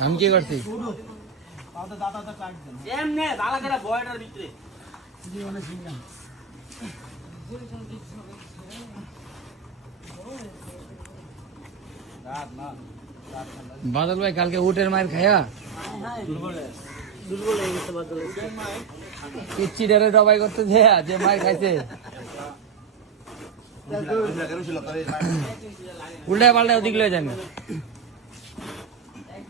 আমি কি করছি? বাদল ভাই কালকে উটের মায়ের খায়া? কিচ্ছিটারে ডবাই করতে যে যে মায়ের খাইছে। উল্টায় পাল্টায় ওদিক লয়ে যান।